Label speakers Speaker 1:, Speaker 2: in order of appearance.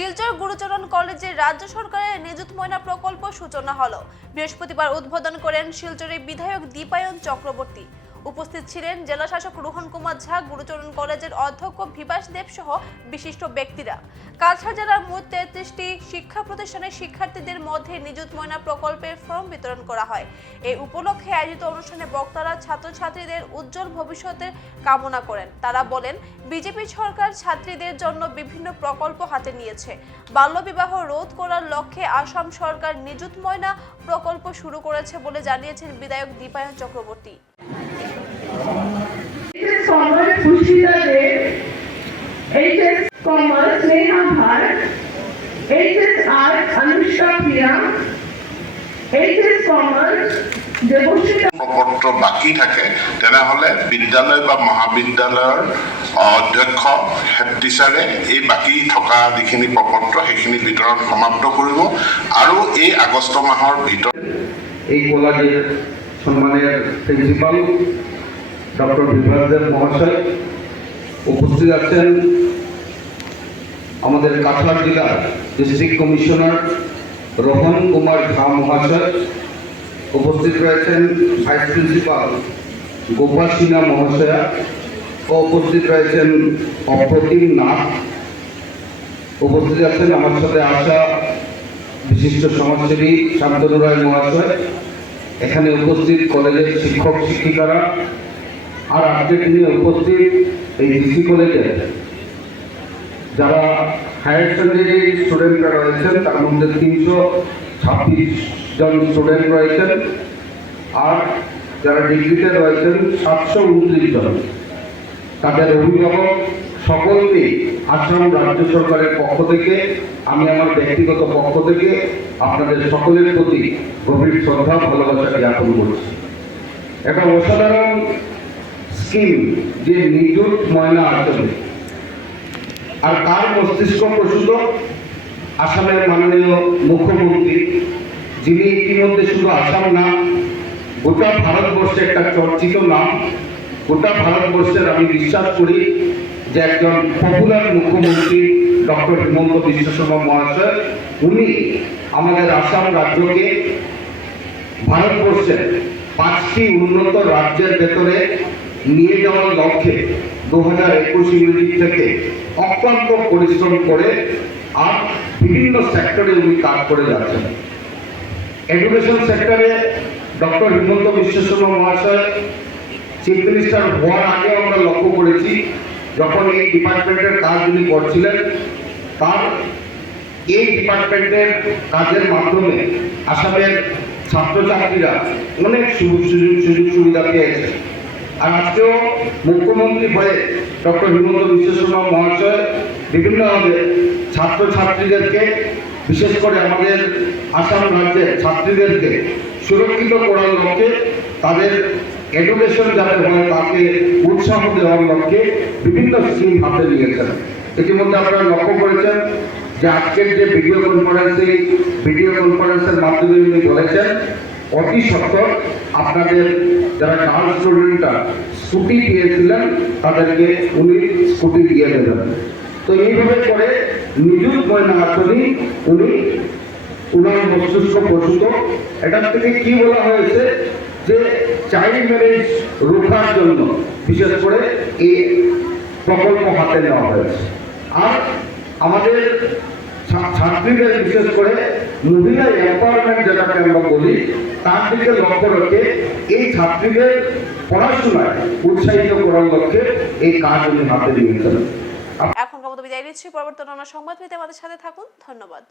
Speaker 1: শিলচর গুরুচরণ কলেজে রাজ্য সরকারের নিযুত ময়না প্রকল্প সূচনা হল। বৃহস্পতিবার উদ্বোধন করেন শিলচরের বিধায়ক দীপায়ন চক্রবর্তী। উপস্থিত ছিলেন জেলা শাসক রোহন কুমার ঝা, গুরুচরণ কলেজের অধ্যক্ষ বিভাস দেব সহ বিশিষ্ট ব্যক্তিরা। কাছাড় জেলার মোট তেত্রিশটি শিক্ষা প্রতিষ্ঠানের শিক্ষার্থীদের মধ্যে নিযুত ময়না প্রকল্পের ফর্ম বিতরণ করা হয়। এই উপলক্ষে আয়োজিত অনুষ্ঠানে বক্তারা ছাত্রছাত্রীদের উজ্জ্বল ভবিষ্যতের কামনা করেন। তারা বলেন, বিজেপি সরকার ছাত্রীদের জন্য বিভিন্ন প্রকল্প হাতে নিয়েছে। বাল্যবিবাহ রোধ করার লক্ষ্যে আসাম সরকার নিযুত ময়না প্রকল্প শুরু করেছে বলে জানিয়েছেন বিধায়ক দীপায়ন চক্রবর্তী।
Speaker 2: পত্ৰ বাকী থাকে তেনেহ'লে বিদ্যালয় বা মহাবিদ্যালয়ৰ অধ্যক্ষ হেড টিচাৰে এই বাকী থকা যিখিনি প্ৰপত্ৰ সেইখিনি বিতৰণ সমাপ্ত কৰিব আৰু এই আগষ্ট মাহৰ ভিতৰত
Speaker 3: এই কলেজের সম্মানের প্রিন্সিপাল ডক্টর বিভাসদেব মহাশয় উপস্থিত আছেন আমাদের কাছাড় জেলার ডিস্ট্রিক্ট কমিশনার রোহন কুমার ঝা মহাশয় উপস্থিত রয়েছেন, ভাইস প্রিন্সিপাল গোপাল সিনহা মহাশয়া ও উপস্থিত রয়েছেন অপ্রতিম নাথ। উপস্থিত আছেন আমার সাথে আসা বিশিষ্ট সমাজসেবী শান্তনু রায় মহাশয়। এখানে উপস্থিত কলেজের শিক্ষক শিক্ষিকারা আর আজকের দিনে উপস্থিত এই ডিসি কলেজে যারা হায়ার সেকেন্ডারি স্টুডেন্টরা রয়েছেন, তার মধ্যে তিনশো ছাব্বিশ জন স্টুডেন্ট রয়েছেন আর যারা ডিগ্রিতে রয়েছেন, সাতশো উনত্রিশ জন। তাদের অভিভাবক সকলকে আসাম রাজ্য সরকারের পক্ষ থেকে, আমি আমার ব্যক্তিগত পক্ষ থেকে আপনাদের সকলের প্রতি গভীর শ্রদ্ধা, ভালোবাসা জ্ঞাপন করছি। একটা অসাধারণ স্কিম যে নিযুত ময়না আচরণ আর তার মস্তিষ্ক প্রসূত আসামের মাননীয় মুখ্যমন্ত্রী, যিনি ইতিমধ্যে শুধু আসাম না, গোটা ভারতবর্ষে একটা চর্চিত নাম। গোটা ভারতবর্ষের আমি বিশ্বাস করি যে একজন পপুলার মুখ্যমন্ত্রী ডক্টর হিমন্ত বিশ্ব শর্মা মহাশয়, উনি আমাদের আসাম রাজ্যকে ভারতবর্ষের পাঁচটি উন্নত রাজ্যের ভেতরে নিয়ে যাওয়ার লক্ষ্যে দু হাজার একুশ ইংরেজি থেকে অক্লান্ত পরিশ্রম করে আর বিভিন্ন সেক্টরে উনি কাজ করে যাচ্ছেন। এডুকেশন সেক্টরে ডক্টর হিমন্ত বিশ্ব শর্মা মহাশয় চিফ মিনিস্টার হওয়ার আগে আমরা লক্ষ্য করেছি, যখন এই ডিপার্টমেন্টের কাজ উনি করছিলেন, তার এই ডিপার্টমেন্টের কাজের মাধ্যমে আসামের ছাত্রছাত্রীরা অনেক সুযোগ সুযোগ সুযোগ সুবিধা পেয়েছে। আর আজকেও মুখ্যমন্ত্রী হয়ে ডক্টর হিমন্ত বিশ্ব শর্মা মহাশয় বিভিন্নভাবে ছাত্রছাত্রীদেরকে, বিশেষ করে আমাদের আসাম রাজ্যের ছাত্রীদেরকে সুরক্ষিত করার লক্ষ্যে, তাদের এডুকেশন যাতে হয়, তাকে উৎসাহ দেওয়ার লক্ষ্যে বিভিন্ন স্কিম হাতে নিয়েছেন। ইতিমধ্যে আপনারা লক্ষ্য করেছেন যে আজকের যে ভিডিও কনফারেন্সিং ভিডিও কনফারেন্সের মাধ্যমে উনি বলেছেন অতি সত্তর। আপনাদের যারা গার্ল স্টুডেন্টরা স্কুটি পেয়েছিলেন, তাদেরকে উনি স্কুটি দিয়ে দেবেন। তো এইভাবে করে নিযুত ময়না আসনি উনি উনার মস্তিষ্ক প্রসূত। এটার থেকে কি বলা হয়েছে? যে চাইল্ড ম্যারেজ রোখার জন্য বিশেষ করে এই প্রকল্প হাতে নেওয়া হয়েছে। আর আমাদের ছাত্রীদের বিশেষ করে মহিলা এম্পাওয়ারমেন্ট যেটাকে আমরা বলি, তার দিকে লক্ষ্য রেখে এই ছাত্রীদের পড়াশোনায় উৎসাহিত করার লক্ষ্যে এই কাজ উনি হাতে নিয়েছেন
Speaker 1: এখনকার মতো বিদায় নিচ্ছি, পরবর্তী অন্য সংবাদ পেতে আমাদের সাথে থাকুন। ধন্যবাদ।